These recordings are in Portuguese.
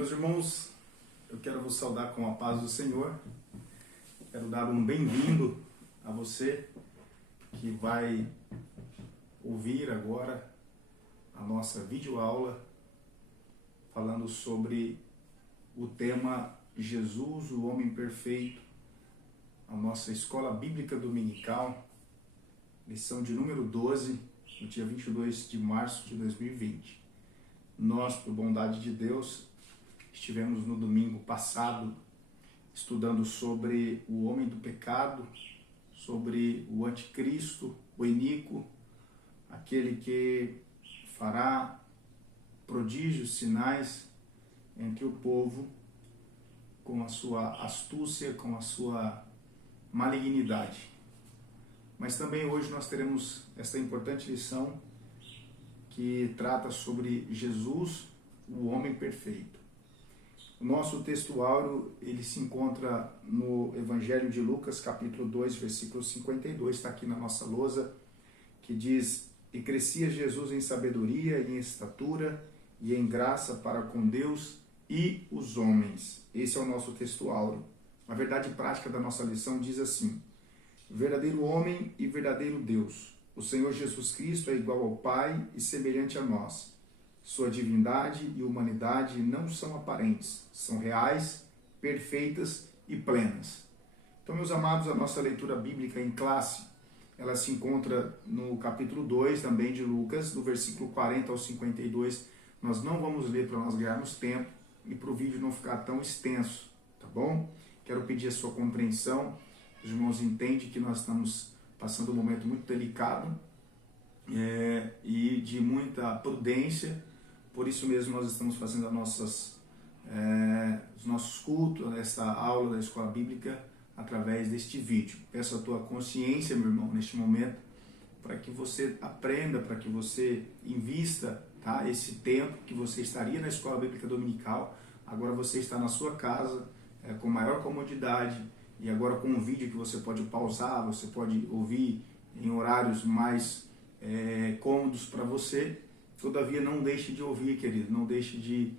Meus irmãos, eu quero vos saudar com a paz do Senhor. Quero dar um bem-vindo a você que vai ouvir agora a nossa videoaula falando sobre o tema Jesus, o Homem Perfeito, a nossa Escola Bíblica Dominical, lição de número 12, no dia 22 de março de 2020. Nós, por bondade de Deus, estivemos no domingo passado estudando sobre o homem do pecado, sobre o anticristo, o iníquo, aquele que fará prodígios, sinais entre o povo com a sua astúcia, com a sua malignidade. Mas também hoje nós teremos esta importante lição que trata sobre Jesus, o homem perfeito. O nosso texto áureo, ele se encontra no Evangelho de Lucas, capítulo 2, versículo 52, está aqui na nossa lousa, que diz: "E crescia Jesus em sabedoria e em estatura e em graça para com Deus e os homens." Esse é o nosso texto áureo. A verdade prática da nossa lição diz assim: verdadeiro homem e verdadeiro Deus. O Senhor Jesus Cristo é igual ao Pai e semelhante a nós. Sua divindade e humanidade não são aparentes, são reais, perfeitas e plenas. Então, meus amados, a nossa leitura bíblica em classe, ela se encontra no capítulo 2 também de Lucas, do versículo 40 ao 52. Nós não vamos ler para nós ganharmos tempo e para o vídeo não ficar tão extenso, tá bom? Quero pedir a sua compreensão. Os irmãos entendem que nós estamos passando um momento muito delicado e de muita prudência. Por isso mesmo nós estamos fazendo os nossos cultos, esta aula da Escola Bíblica, através deste vídeo. Peço a tua consciência, meu irmão, neste momento, para que você aprenda, para que você invista, tá, esse tempo que você estaria na Escola Bíblica Dominical. Agora você está na sua casa, com maior comodidade, e agora com um vídeo que você pode pausar, você pode ouvir em horários mais cômodos para você. Todavia, não deixe de ouvir, querido, não deixe de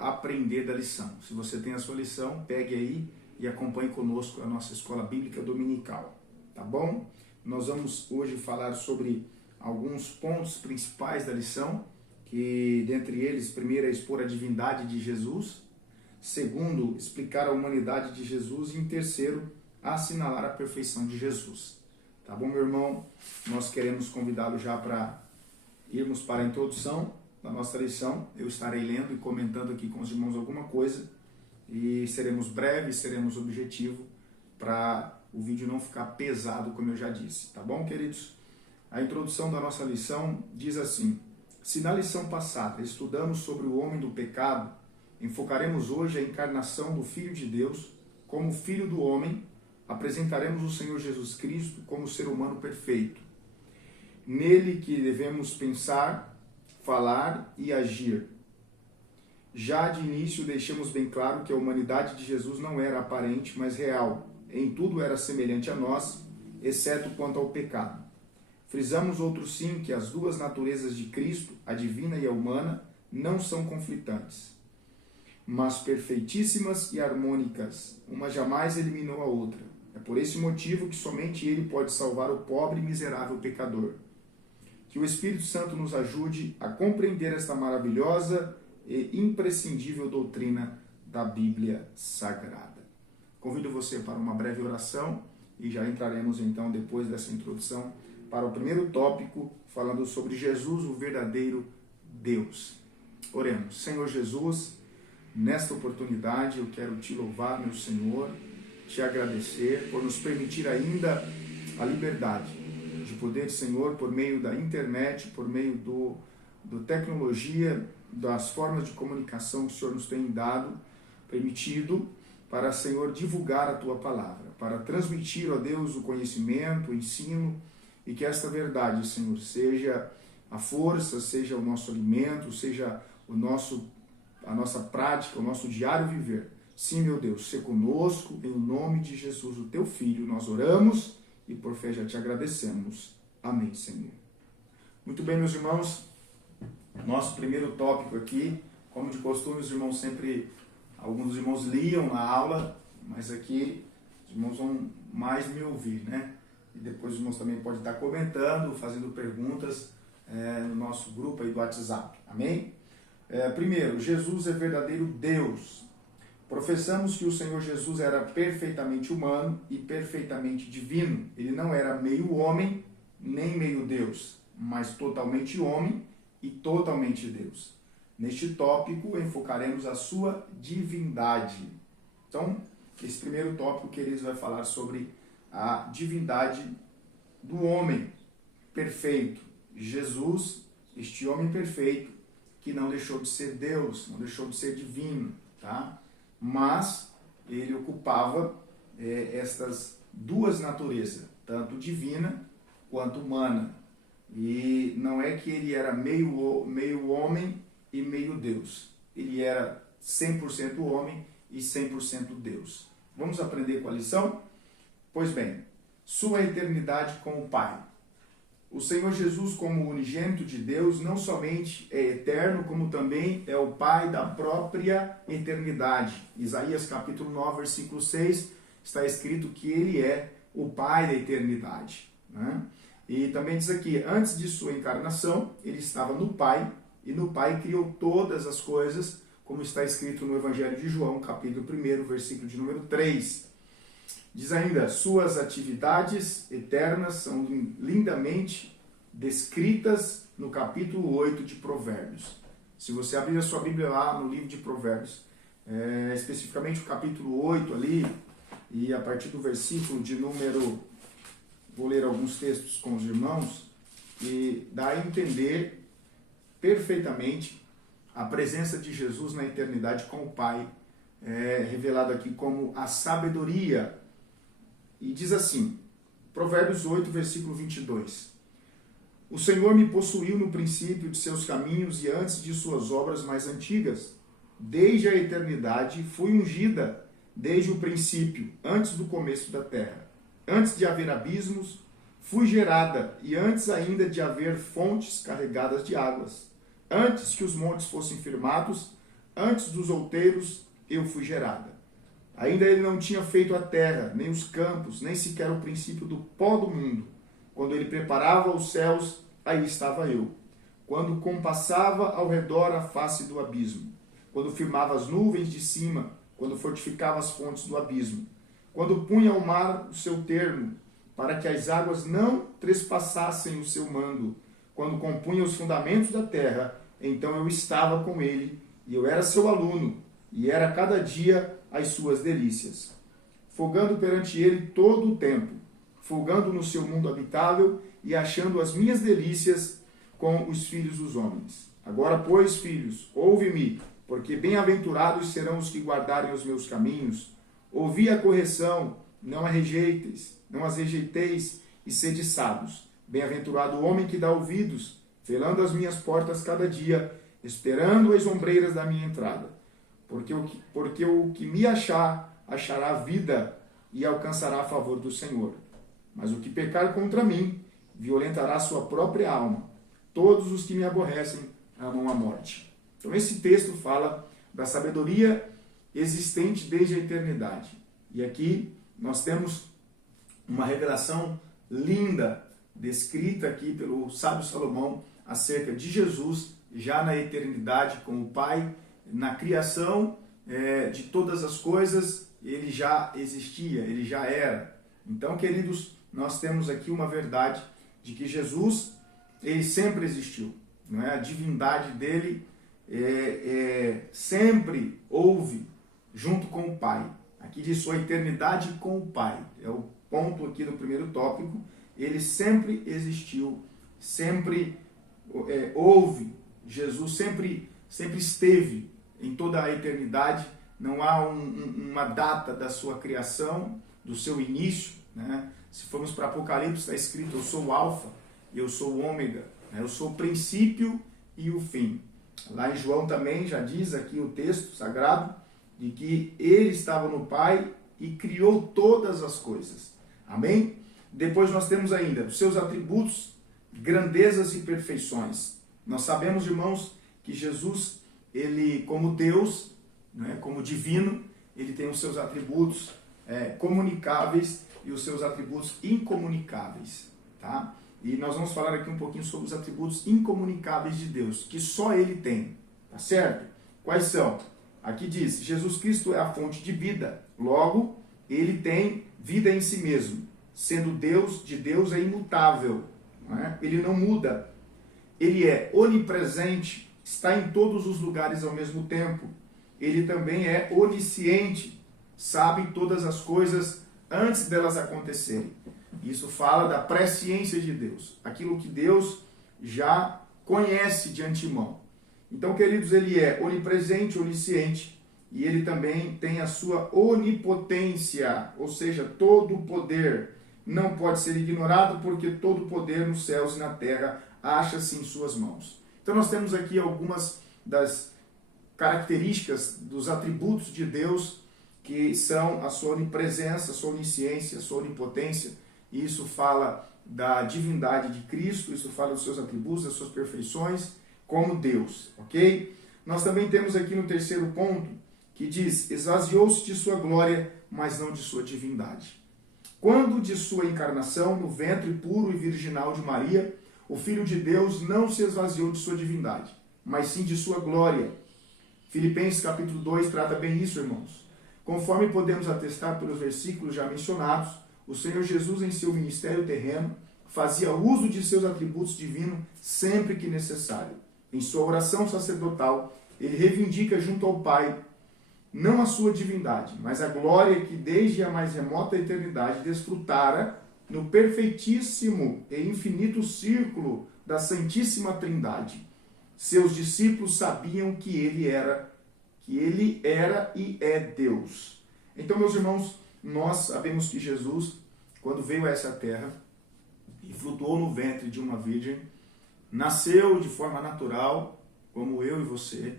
aprender da lição. Se você tem a sua lição, pegue aí e acompanhe conosco a nossa Escola Bíblica Dominical, tá bom? Nós vamos hoje falar sobre alguns pontos principais da lição, que dentre eles, primeiro é expor a divindade de Jesus, segundo, explicar a humanidade de Jesus, e em terceiro, assinalar a perfeição de Jesus. Tá bom, meu irmão? Nós queremos convidá-lo já para irmos para a introdução da nossa lição. Eu estarei lendo e comentando aqui com os irmãos alguma coisa e seremos breves, seremos objetivos para o vídeo não ficar pesado, como eu já disse. Tá bom, queridos? A introdução da nossa lição diz assim: se na lição passada estudamos sobre o homem do pecado, enfocaremos hoje a encarnação do Filho de Deus como Filho do homem. Apresentaremos o Senhor Jesus Cristo como ser humano perfeito. Nele que devemos pensar, falar e agir. Já de início deixamos bem claro que a humanidade de Jesus não era aparente, mas real. Em tudo era semelhante a nós, exceto quanto ao pecado. Frisamos outro sim que as duas naturezas de Cristo, a divina e a humana, não são conflitantes, mas perfeitíssimas e harmônicas. Uma jamais eliminou a outra. É por esse motivo que somente Ele pode salvar o pobre e miserável pecador. Que o Espírito Santo nos ajude a compreender esta maravilhosa e imprescindível doutrina da Bíblia Sagrada. Convido você para uma breve oração e já entraremos então, depois dessa introdução, para o primeiro tópico, falando sobre Jesus, o verdadeiro Deus. Oremos. Senhor Jesus, nesta oportunidade eu quero te louvar, meu Senhor, te agradecer por nos permitir ainda a liberdade de poder, Senhor, por meio da internet, por meio da tecnologia, das formas de comunicação que o Senhor nos tem dado, permitido para, Senhor, divulgar a Tua palavra, para transmitir, ó Deus, o conhecimento, o ensino, e que esta verdade, Senhor, seja a força, seja o nosso alimento, seja a nossa prática, o nosso diário viver. Sim, meu Deus, se conosco, em nome de Jesus, o Teu Filho, nós oramos e por fé já te agradecemos. Amém, Senhor. Muito bem, meus irmãos, nosso primeiro tópico aqui, Como de costume, os irmãos alguns dos irmãos liam na aula, mas aqui os irmãos vão mais me ouvir, né? E depois os irmãos também podem estar comentando, fazendo perguntas no nosso grupo aí do WhatsApp. Amém? Primeiro, Jesus é verdadeiro Deus. Professamos que o Senhor Jesus era perfeitamente humano e perfeitamente divino. Ele não era meio homem, nem meio Deus, mas totalmente homem e totalmente Deus. Neste tópico, enfocaremos a sua divindade. Então, esse primeiro tópico, queridos, vai falar sobre a divindade do homem perfeito. Jesus, este homem perfeito, que não deixou de ser Deus, não deixou de ser divino, tá? Mas ele ocupava estas duas naturezas, tanto divina quanto humana. E não é que ele era meio homem e meio Deus. Ele era 100% homem e 100% Deus. Vamos aprender com a lição? Pois bem, sua eternidade com o Pai. O Senhor Jesus, como unigênito de Deus, não somente é eterno, como também é o Pai da própria eternidade. Isaías capítulo 9, versículo 6, está escrito que ele é o Pai da eternidade, né? E também diz aqui, antes de sua encarnação, ele estava no Pai, e no Pai criou todas as coisas, como está escrito no Evangelho de João, capítulo 1, versículo de número 3. Diz ainda, suas atividades eternas são lindamente descritas no capítulo 8 de Provérbios. Se você abrir a sua Bíblia lá no livro de Provérbios, especificamente o capítulo 8 ali, e a partir do versículo de número, vou ler alguns textos com os irmãos, e dá a entender perfeitamente a presença de Jesus na eternidade com o Pai, revelado aqui como a sabedoria. E diz assim, Provérbios 8, versículo 22. O Senhor me possuiu no princípio de seus caminhos e antes de suas obras mais antigas. Desde a eternidade fui ungida, desde o princípio, antes do começo da terra. Antes de haver abismos, fui gerada, e antes ainda de haver fontes carregadas de águas. Antes que os montes fossem firmados, antes dos outeiros, eu fui gerada. Ainda ele não tinha feito a terra, nem os campos, nem sequer o princípio do pó do mundo. Quando ele preparava os céus, aí estava eu. Quando compassava ao redor a face do abismo. Quando firmava as nuvens de cima, quando fortificava as fontes do abismo. Quando punha ao mar o seu termo, para que as águas não trespassassem o seu mando. Quando compunha os fundamentos da terra, então eu estava com ele, e eu era seu aluno, e era cada dia as suas delícias, folgando perante ele todo o tempo, folgando no seu mundo habitável e achando as minhas delícias com os filhos dos homens. Agora, pois, filhos, ouve-me, porque bem-aventurados serão os que guardarem os meus caminhos. Ouvi a correção, não as rejeiteis e sede sábios. Bem-aventurado o homem que dá ouvidos, velando as minhas portas cada dia, esperando as ombreiras da minha entrada. Porque o que me achar, achará vida e alcançará a favor do Senhor. Mas o que pecar contra mim, violentará sua própria alma. Todos os que me aborrecem amam a morte. Então esse texto fala da sabedoria existente desde a eternidade. E aqui nós temos uma revelação linda, descrita aqui pelo sábio Salomão, acerca de Jesus, já na eternidade com o Pai. Na criação de todas as coisas, ele já existia, ele já era. Então, queridos, nós temos aqui uma verdade de que Jesus, ele sempre existiu. Não é? A divindade dele sempre houve junto com o Pai. Aqui diz sua eternidade com o Pai. É o ponto aqui do primeiro tópico. Ele sempre existiu, sempre houve. Jesus sempre esteve em toda a eternidade. Não há uma data da sua criação, do seu início, né? Se formos para Apocalipse, está escrito, eu sou o Alfa, eu sou o Ômega, né? Eu sou o princípio e o fim. Lá em João também já diz aqui o texto sagrado, de que ele estava no Pai e criou todas as coisas. Amém? Depois nós temos ainda os seus atributos, grandezas e perfeições. Nós sabemos, irmãos, que Jesus, ele, como Deus, né, como divino, ele tem os seus atributos comunicáveis e os seus atributos incomunicáveis, tá? E nós vamos falar aqui um pouquinho sobre os atributos incomunicáveis de Deus, que só ele tem, tá certo? Quais são? Aqui diz, Jesus Cristo é a fonte de vida, logo, ele tem vida em si mesmo. Sendo Deus, de Deus é imutável, não é? Ele não muda. Ele é onipresente, está em todos os lugares ao mesmo tempo. Ele também é onisciente, sabe todas as coisas antes delas acontecerem. Isso fala da presciência de Deus, aquilo que Deus já conhece de antemão. Então, queridos, ele é onipresente, onisciente, e ele também tem a sua onipotência, ou seja, todo o poder não pode ser ignorado, porque todo o poder nos céus e na terra acha-se em suas mãos. Então, nós temos aqui algumas das características dos atributos de Deus, que são a sua onipresença, a sua onisciência, a sua onipotência. E isso fala da divindade de Cristo, isso fala dos seus atributos, das suas perfeições, como Deus, ok? Nós também temos aqui no terceiro ponto, que diz, esvaziou-se de sua glória, mas não de sua divindade. Quando de sua encarnação, no ventre puro e virginal de Maria, o Filho de Deus não se esvaziou de sua divindade, mas sim de sua glória. Filipenses capítulo 2 trata bem isso, irmãos. Conforme podemos atestar pelos versículos já mencionados, o Senhor Jesus, em seu ministério terreno, fazia uso de seus atributos divinos sempre que necessário. Em sua oração sacerdotal, ele reivindica junto ao Pai, não a sua divindade, mas a glória que desde a mais remota eternidade desfrutara no perfeitíssimo e infinito círculo da Santíssima Trindade. Seus discípulos sabiam que ele era e é Deus. Então, meus irmãos, nós sabemos que Jesus, quando veio a essa terra e flutuou no ventre de uma virgem, nasceu de forma natural, como eu e você,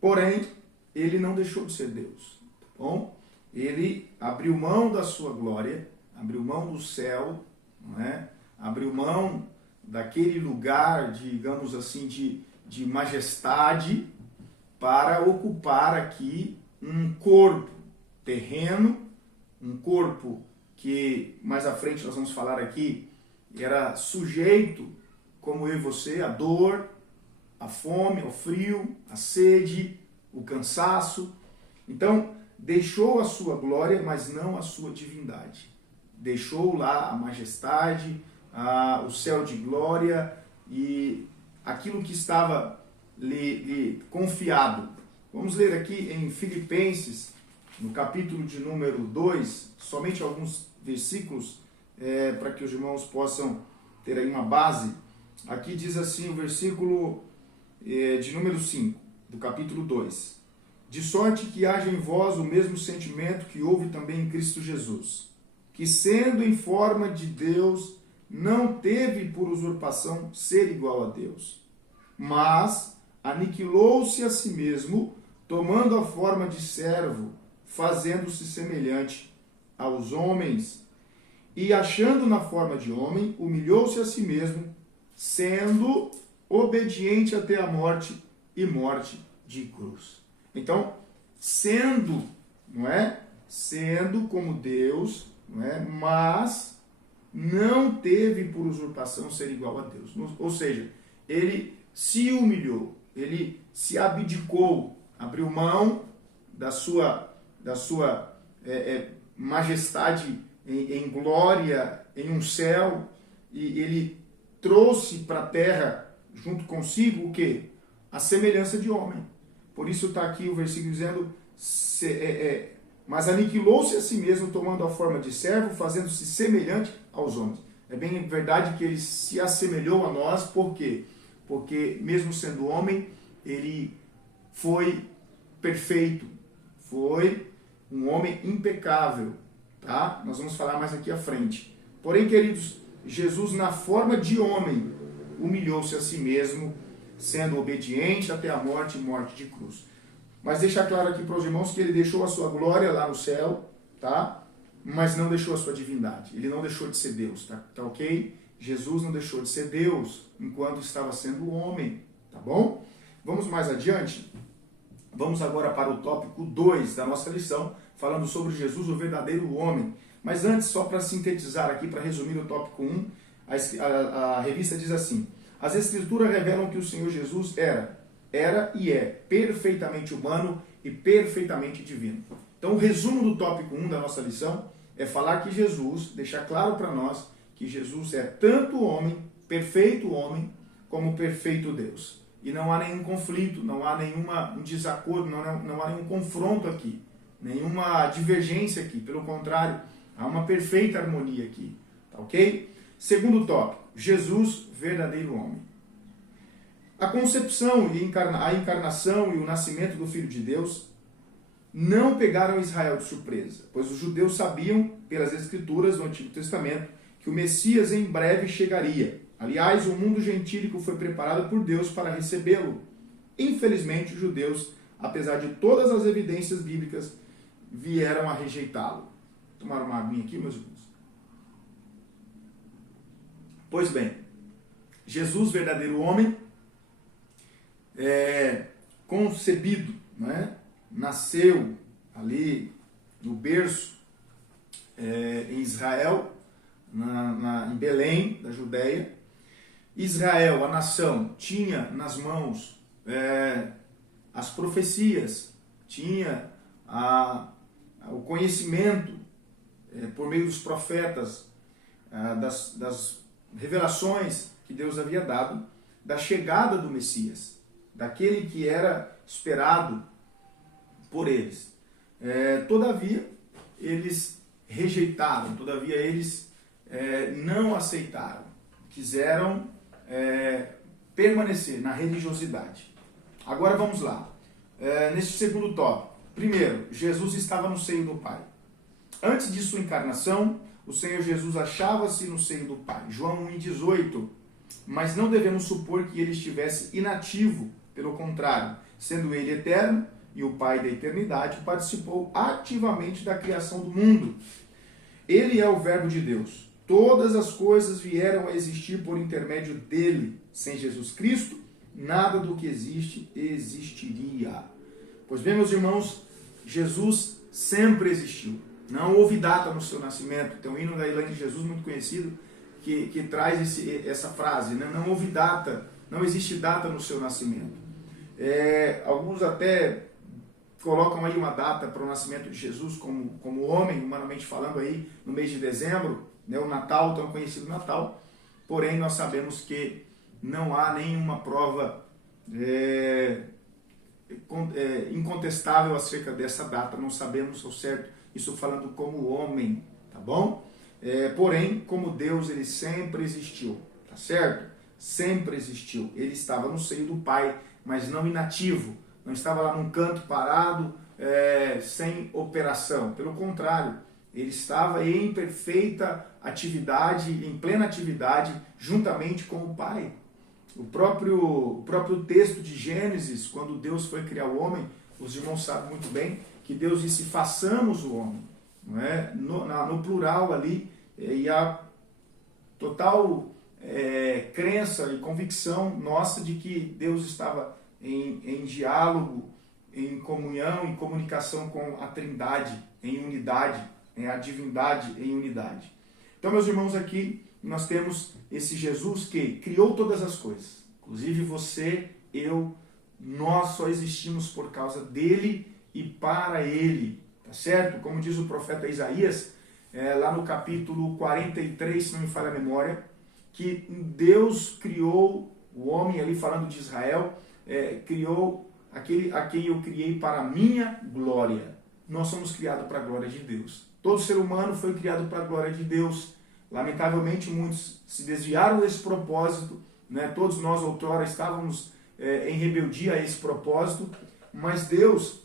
porém, ele não deixou de ser Deus. Tá bom? Ele abriu mão da sua glória, abriu mão do céu, não é? Abriu mão daquele lugar, digamos assim, de majestade, para ocupar aqui um corpo terreno, um corpo que mais à frente nós vamos falar aqui, era sujeito, como eu e você, à dor, à fome, ao frio, à sede, o cansaço. Então, deixou a sua glória, mas não a sua divindade. Deixou lá a majestade, o céu de glória e aquilo que estava lhe confiado. Vamos ler aqui em Filipenses, no capítulo de número 2, somente alguns versículos, para que os irmãos possam ter aí uma base. Aqui diz assim o versículo de número 5, do capítulo 2. De sorte que haja em vós o mesmo sentimento que houve também em Cristo Jesus, que sendo em forma de Deus, não teve por usurpação ser igual a Deus, mas aniquilou-se a si mesmo, tomando a forma de servo, fazendo-se semelhante aos homens, e achando na forma de homem, humilhou-se a si mesmo, sendo obediente até a morte e morte de cruz. Então, sendo, não é? Sendo como Deus, não é? Mas não teve por usurpação ser igual a Deus. Ou seja, ele se humilhou, ele se abdicou, abriu mão da sua majestade em glória, em um céu, e ele trouxe para a terra, junto consigo, o quê? A semelhança de homem. Por isso está aqui o versículo dizendo, mas aniquilou-se a si mesmo, tomando a forma de servo, fazendo-se semelhante aos homens. É bem verdade que ele se assemelhou a nós, por quê? Porque mesmo sendo homem, ele foi perfeito, foi um homem impecável, tá? Nós vamos falar mais aqui à frente. Porém, queridos, Jesus na forma de homem humilhou-se a si mesmo, sendo obediente até a morte e morte de cruz. Mas deixar claro aqui para os irmãos que ele deixou a sua glória lá no céu, tá? Mas não deixou a sua divindade. Ele não deixou de ser Deus, tá ok? Jesus não deixou de ser Deus enquanto estava sendo homem, tá bom? Vamos mais adiante. Vamos agora para o tópico 2 da nossa lição, falando sobre Jesus, o verdadeiro homem. Mas antes, só para sintetizar aqui, para resumir o tópico 1, a revista diz assim: as Escrituras revelam que o Senhor Jesus era e é perfeitamente humano e perfeitamente divino. Então, o resumo do tópico 1 da nossa lição é falar que Jesus, deixar claro para nós que Jesus é tanto homem, perfeito homem, como perfeito Deus. E não há nenhum conflito, não há nenhum desacordo, não há nenhum confronto aqui, nenhuma divergência aqui. Pelo contrário, há uma perfeita harmonia aqui. Tá ok? Segundo tópico, Jesus, verdadeiro homem. A concepção e a encarnação e o nascimento do Filho de Deus não pegaram Israel de surpresa, pois os judeus sabiam, pelas Escrituras do Antigo Testamento, que o Messias em breve chegaria. Aliás, o mundo gentílico foi preparado por Deus para recebê-lo. Infelizmente, os judeus, apesar de todas as evidências bíblicas, vieram a rejeitá-lo. Tomaram uma aguinha aqui, meus irmãos? Pois bem, Jesus, verdadeiro homem, concebido, né? Nasceu ali no berço em Israel, em Belém, da Judéia. Israel, a nação, tinha nas mãos as profecias, tinha o conhecimento por meio dos profetas, das revelações que Deus havia dado, da chegada do Messias, daquele que era esperado por eles. Todavia, eles rejeitaram, todavia eles não aceitaram, quiseram permanecer na religiosidade. Agora vamos lá. Neste segundo tópico. Primeiro, Jesus estava no seio do Pai. Antes de sua encarnação, o Senhor Jesus achava-se no seio do Pai. João 1,18. Mas não devemos supor que ele estivesse inativo. Pelo contrário, sendo ele eterno e o Pai da eternidade, participou ativamente da criação do mundo. Ele é o Verbo de Deus. Todas as coisas vieram a existir por intermédio dele. Sem Jesus Cristo, nada do que existe existiria. Pois bem, meus irmãos, Jesus sempre existiu. Não houve data no seu nascimento. Tem um hino da Elaine de Jesus muito conhecido que traz essa frase, né? Não houve data, não existe data no seu nascimento. Alguns até colocam aí uma data para o nascimento de Jesus como homem, humanamente falando, aí no mês de dezembro, né? O Natal, tão conhecido Natal. Porém, nós sabemos que não há nenhuma prova incontestável acerca dessa data. Não sabemos ao certo, isso falando como homem, tá bom? Porém, como Deus, ele sempre existiu, tá certo? Sempre existiu. Ele estava no seio do Pai, mas não inativo. Não estava lá num canto parado, sem operação. Pelo contrário, ele estava em perfeita atividade, em plena atividade, juntamente com o Pai. O próprio texto de Gênesis, quando Deus foi criar o homem, os irmãos sabem muito bem que Deus disse: façamos o homem. Não é? No plural ali, e a total crença e convicção nossa de que Deus estava em diálogo, em comunhão, em comunicação com a Trindade, em unidade, a divindade em unidade. Então, meus irmãos, aqui nós temos esse Jesus que criou todas as coisas. Inclusive você, eu, nós só existimos por causa dele e para ele. Tá certo? Como diz o profeta Isaías, lá no capítulo 43, se não me falha a memória, que Deus criou o homem, ali falando de Israel, criou aquele a quem eu criei para a minha glória. Nós somos criados para a glória de Deus. Todo ser humano foi criado para a glória de Deus. Lamentavelmente, muitos se desviaram desse propósito, né? Todos nós, outrora, estávamos em rebeldia a esse propósito, mas Deus,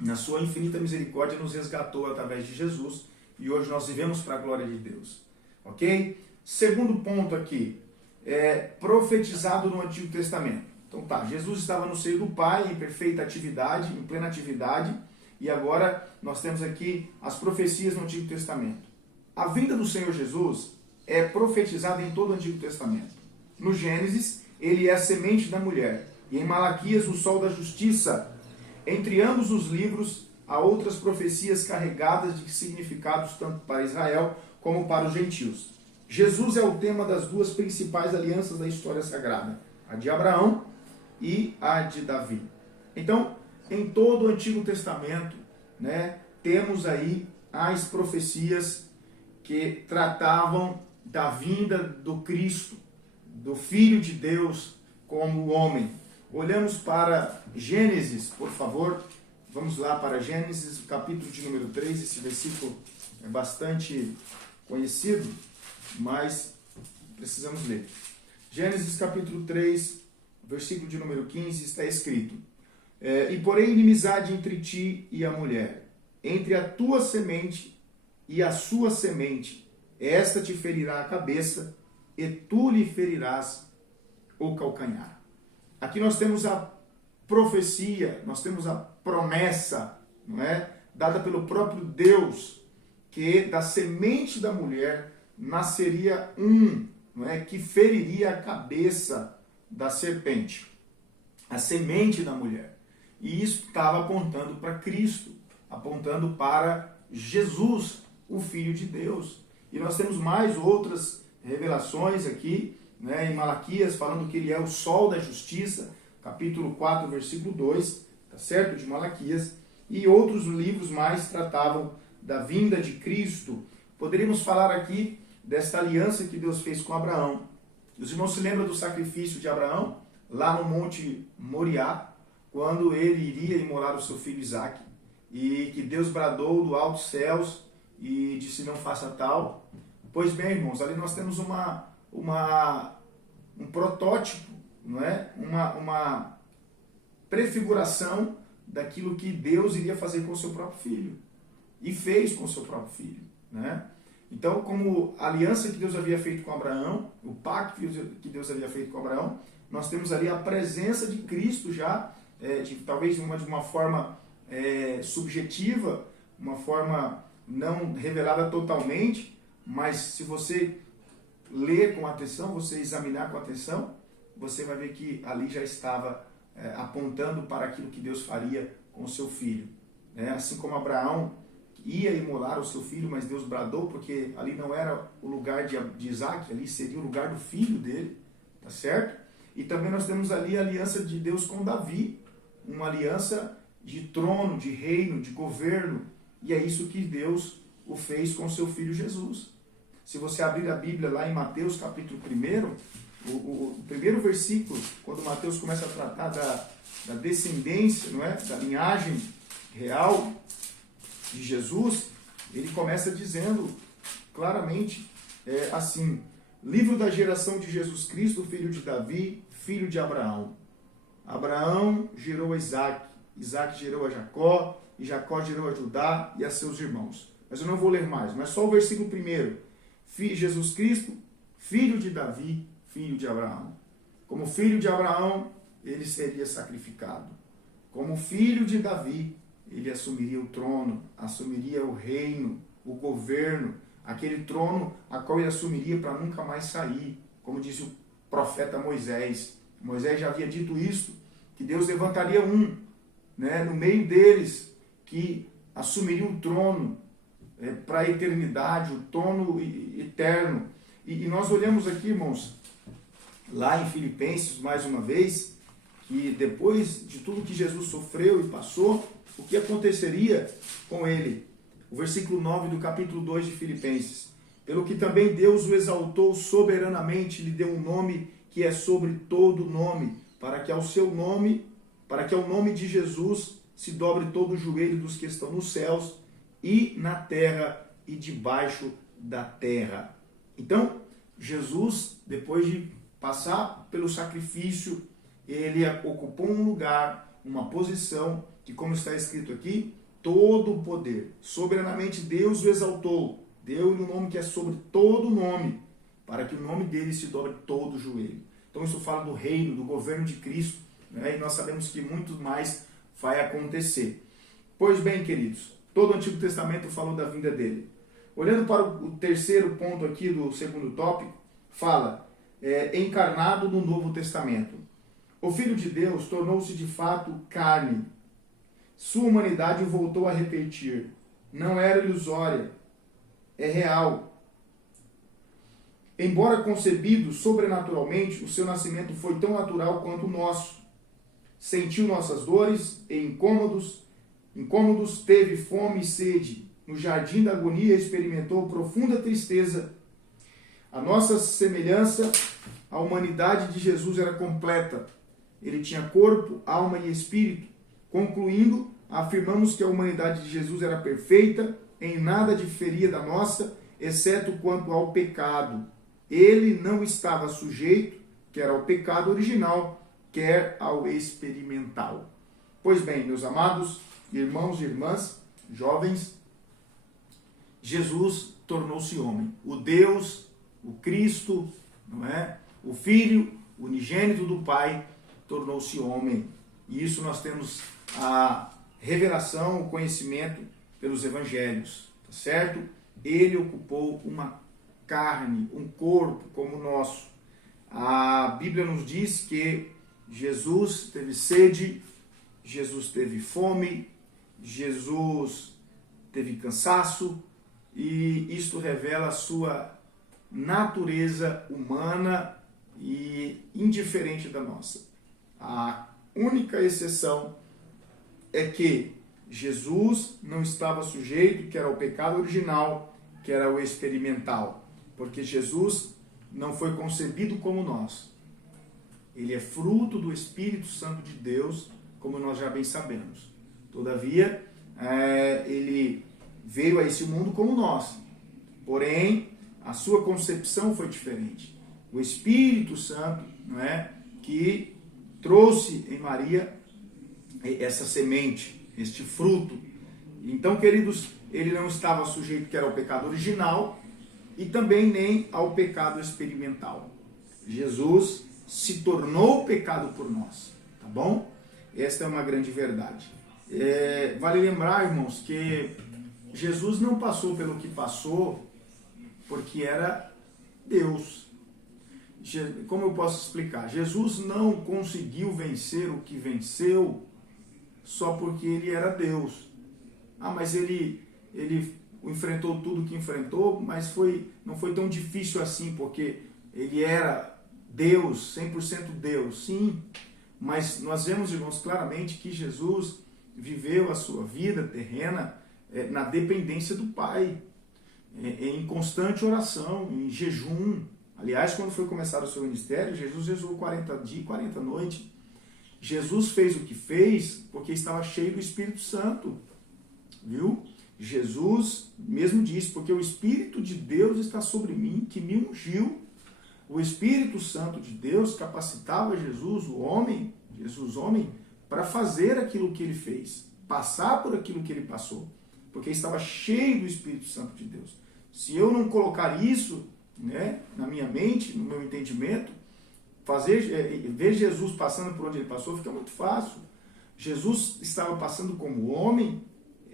na sua infinita misericórdia, nos resgatou através de Jesus e hoje nós vivemos para a glória de Deus. Ok? Segundo ponto aqui, profetizado no Antigo Testamento. Então tá, Jesus estava no seio do Pai, em perfeita atividade, em plena atividade, e agora nós temos aqui as profecias no Antigo Testamento. A vinda do Senhor Jesus é profetizada em todo o Antigo Testamento. No Gênesis, ele é a semente da mulher, e em Malaquias, o sol da justiça. Entre ambos os livros, há outras profecias carregadas de significados tanto para Israel como para os gentios. Jesus é o tema das duas principais alianças da história sagrada, a de Abraão e a de Davi. Então, em todo o Antigo Testamento, né, temos aí as profecias que tratavam da vinda do Cristo, do Filho de Deus como homem. Olhamos para Gênesis, por favor. Vamos lá para Gênesis, capítulo de número 3. Esse versículo é bastante conhecido, mas precisamos ler. Gênesis, capítulo 3, versículo de número 15, está escrito: E porém inimizade entre ti e a mulher, entre a tua semente e a sua semente, esta te ferirá a cabeça, e tu lhe ferirás o calcanhar. Aqui nós temos a profecia, nós temos a promessa, não é? Dada pelo próprio Deus, que da semente da mulher nasceria não é? Que feriria a cabeça da serpente, a semente da mulher. E isso estava apontando para Cristo, apontando para Jesus, o Filho de Deus. E nós temos mais outras revelações aqui, né, em Malaquias, falando que ele é o sol da justiça, capítulo 4, versículo 2, tá certo? De Malaquias. E outros livros mais tratavam da vinda de Cristo. Poderíamos falar aqui desta aliança que Deus fez com Abraão. Os irmãos se lembram do sacrifício de Abraão, lá no Monte Moriá, quando ele iria imolar o seu filho Isaque, e que Deus bradou do alto céus e disse: não faça tal. Pois bem, irmãos, ali nós temos um protótipo, não é? Uma prefiguração daquilo que Deus iria fazer com o seu próprio filho. E fez com o seu próprio filho, né? Então, como a aliança que Deus havia feito com Abraão, o pacto que Deus havia feito com Abraão, nós temos ali a presença de Cristo já, talvez de uma forma subjetiva, uma forma não revelada totalmente, mas se você ler com atenção, você examinar com atenção, você vai ver que ali já estava apontando para aquilo que Deus faria com o seu filho. Assim como Abraão ia imolar o seu filho, mas Deus bradou, porque ali não era o lugar de Isaque, ali seria o lugar do filho dele, tá certo? E também nós temos ali a aliança de Deus com Davi, uma aliança de trono, de reino, de governo, e é isso que Deus o fez com o seu filho Jesus. Se você abrir a Bíblia lá em Mateus capítulo 1, o primeiro versículo, quando Mateus começa a tratar da descendência, não é? Da linhagem real de Jesus, ele começa dizendo claramente assim: livro da geração de Jesus Cristo, filho de Davi, filho de Abraão. Abraão gerou a Isaque, Isaque gerou a Jacó, e Jacó gerou a Judá e a seus irmãos. Mas eu não vou ler mais, mas só o versículo 1. Jesus Cristo, filho de Davi, filho de Abraão. Como filho de Abraão, ele seria sacrificado. Como filho de Davi, ele assumiria o trono, assumiria o reino, o governo, aquele trono a qual ele assumiria para nunca mais sair, como disse o profeta Moisés. Moisés já havia dito isso, que Deus levantaria no meio deles, que assumiria o trono para a eternidade, o trono eterno. E nós olhamos aqui, irmãos, lá em Filipenses, mais uma vez, que depois de tudo que Jesus sofreu e passou, o que aconteceria com ele? O versículo 9 do capítulo 2 de Filipenses: pelo que também Deus o exaltou soberanamente, lhe deu um nome que é sobre todo nome, para que ao nome de Jesus se dobre todo o joelho dos que estão nos céus e na terra e debaixo da terra. Então, Jesus, depois de passar pelo sacrifício, ele ocupou um lugar, uma posição que, como está escrito aqui, todo o poder, soberanamente Deus o exaltou, deu-lhe um nome que é sobre todo nome, para que o nome dele se dobre todo o joelho. Então isso fala do reino, do governo de Cristo, né? E nós sabemos que muito mais vai acontecer. Pois bem, queridos, todo o Antigo Testamento falou da vinda dele. Olhando para o terceiro ponto aqui do segundo tópico, fala encarnado no Novo Testamento. O Filho de Deus tornou-se de fato carne. Sua humanidade o voltou a repetir. Não era ilusória, é real. Embora concebido sobrenaturalmente, o seu nascimento foi tão natural quanto o nosso. Sentiu nossas dores e incômodos, teve fome e sede. No jardim da agonia experimentou profunda tristeza. A nossa semelhança à humanidade de Jesus era completa. Ele tinha corpo, alma e espírito. Concluindo, afirmamos que a humanidade de Jesus era perfeita, em nada diferia da nossa, exceto quanto ao pecado. Ele não estava sujeito, quer ao pecado original, quer ao experimental. Pois bem, meus amados irmãos e irmãs, jovens, Jesus tornou-se homem. O Deus, o Cristo, não é? O Filho, o unigênito do Pai, tornou-se homem. E isso nós temos a revelação, o conhecimento pelos evangelhos, tá certo? Ele ocupou uma carne, um corpo como o nosso. A Bíblia nos diz que Jesus teve sede, Jesus teve fome, Jesus teve cansaço, e isto revela a sua natureza humana e indiferente da nossa. A única exceção é que Jesus não estava sujeito, que era o pecado original, que era o experimental, porque Jesus não foi concebido como nós. Ele é fruto do Espírito Santo de Deus, como nós já bem sabemos. Todavia, ele veio a esse mundo como nós. Porém, a sua concepção foi diferente. O Espírito Santo, não é, que trouxe em Maria essa semente, este fruto. Então, queridos, ele não estava sujeito que era ao pecado original e também nem ao pecado experimental. Jesus se tornou pecado por nós, tá bom? Esta é uma grande verdade. Vale lembrar, irmãos, que Jesus não passou pelo que passou porque era Deus. Como eu posso explicar? Jesus não conseguiu vencer o que venceu só porque ele era Deus. Mas ele enfrentou tudo que enfrentou, mas não foi tão difícil assim, porque ele era Deus, 100% Deus. Sim, mas nós vemos, irmãos, claramente que Jesus viveu a sua vida terrena na dependência do Pai, em constante oração, em jejum. Aliás, quando foi começar o seu ministério, Jesus jejuou 40 dias e 40 noites. Jesus fez o que fez porque estava cheio do Espírito Santo. Viu? Jesus mesmo disse, porque o Espírito de Deus está sobre mim, que me ungiu. O Espírito Santo de Deus capacitava Jesus, Jesus homem, para fazer aquilo que ele fez, passar por aquilo que ele passou, porque estava cheio do Espírito Santo de Deus. Se eu não colocar isso, né, na minha mente, no meu entendimento, ver Jesus passando por onde ele passou fica muito fácil. Jesus estava passando como homem,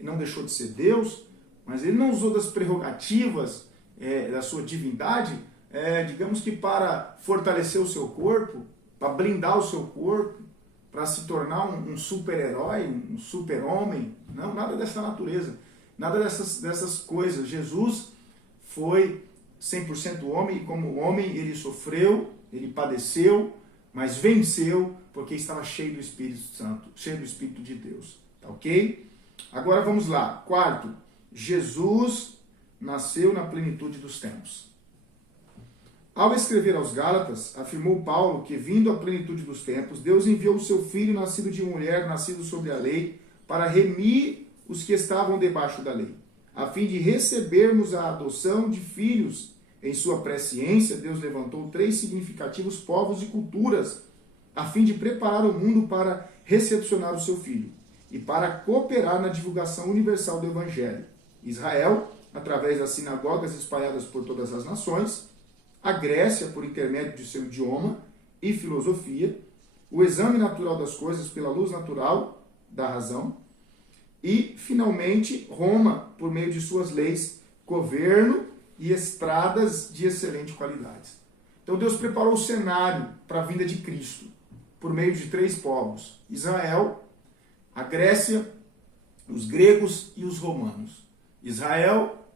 não deixou de ser Deus, mas ele não usou das prerrogativas da sua divindade, digamos que para fortalecer o seu corpo, para blindar o seu corpo, para se tornar um super-herói, um super-homem. Não, nada dessa natureza, nada dessas coisas. Jesus foi 100% homem, e como homem ele sofreu, ele padeceu, mas venceu, porque estava cheio do Espírito Santo, cheio do Espírito de Deus. Tá ok? Agora vamos lá. Quarto, Jesus nasceu na plenitude dos tempos. Ao escrever aos Gálatas, afirmou Paulo que, vindo à plenitude dos tempos, Deus enviou o seu Filho, nascido de mulher, nascido sobre a lei, para remir os que estavam debaixo da lei, a fim de recebermos a adoção de filhos. Em sua presciência, Deus levantou 3 significativos povos e culturas, a fim de preparar o mundo para recepcionar o seu Filho e para cooperar na divulgação universal do Evangelho. Israel, através das sinagogas espalhadas por todas as nações, a Grécia, por intermédio de seu idioma e filosofia, o exame natural das coisas pela luz natural da razão, e, finalmente, Roma, por meio de suas leis, governo e estradas de excelente qualidade. Então Deus preparou o cenário para a vinda de Cristo, por meio de 3 povos: Israel, a Grécia os gregos e os romanos. Israel,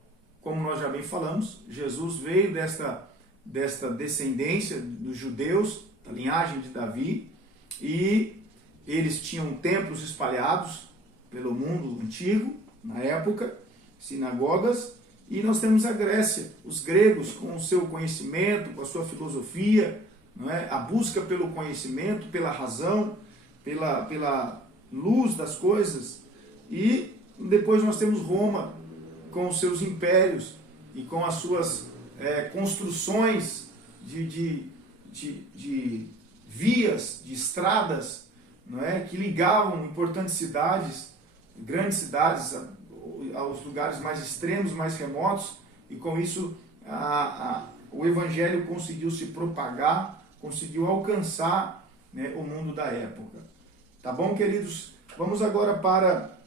como nós já bem falamos, Jesus veio desta descendência dos judeus, da linhagem de Davi, e eles tinham templos espalhados pelo mundo antigo, na época, sinagogas, e nós temos a Grécia, os gregos com o seu conhecimento, com a sua filosofia, não é? A busca pelo conhecimento, pela razão, pela luz das coisas, e depois nós temos Roma com os seus impérios e com as suas construções de vias, de estradas, não é? Que ligavam importantes cidades, grandes cidades, aos lugares mais extremos, mais remotos, e com isso o Evangelho conseguiu se propagar, conseguiu alcançar, né, o mundo da época. Tá bom, queridos? Vamos agora para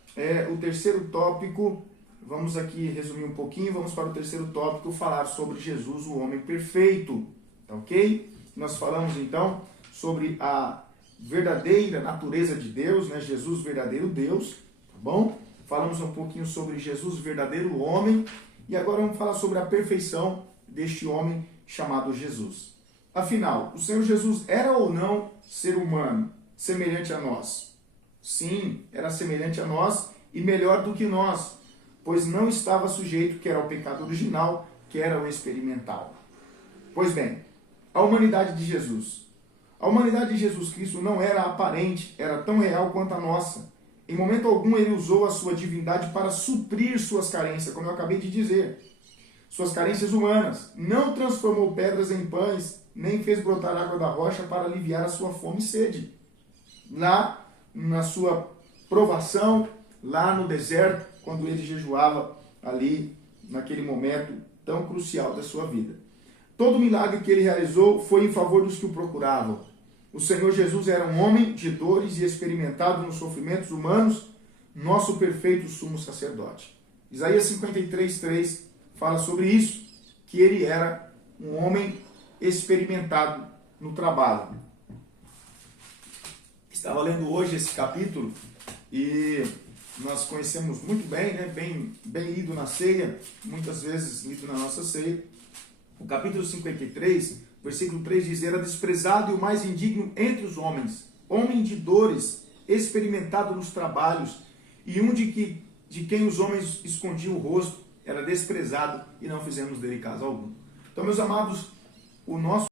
o terceiro tópico. Vamos aqui resumir um pouquinho, vamos para o terceiro tópico, falar sobre Jesus, o homem perfeito. Tá ok? Nós falamos então sobre a verdadeira natureza de Deus, né? Jesus, verdadeiro Deus, tá bom? Falamos um pouquinho sobre Jesus, verdadeiro homem, e agora vamos falar sobre a perfeição deste homem chamado Jesus. Afinal, o Senhor Jesus era ou não ser humano, semelhante a nós? Sim, era semelhante a nós e melhor do que nós, pois não estava sujeito quer ao pecado original, quer ao experimental. Pois bem, a humanidade de Jesus. A humanidade de Jesus Cristo não era aparente, era tão real quanto a nossa. Em momento algum ele usou a sua divindade para suprir suas carências, como eu acabei de dizer. Suas carências humanas. Não transformou pedras em pães, nem fez brotar água da rocha para aliviar a sua fome e sede. Lá, na sua provação, lá no deserto, quando ele jejuava ali, naquele momento tão crucial da sua vida. Todo o milagre que ele realizou foi em favor dos que o procuravam. O Senhor Jesus era um homem de dores e experimentado nos sofrimentos humanos, nosso perfeito sumo sacerdote. Isaías 53:3 fala sobre isso, que ele era um homem experimentado no trabalho. Estava lendo hoje esse capítulo e nós conhecemos muito bem, né? bem lido na ceia, muitas vezes lido na nossa ceia. O capítulo 53, versículo 3 diz: era desprezado e o mais indigno entre os homens, homem de dores, experimentado nos trabalhos, e um de quem os homens escondiam o rosto, era desprezado e não fizemos dele caso algum. Então, meus amados, o nosso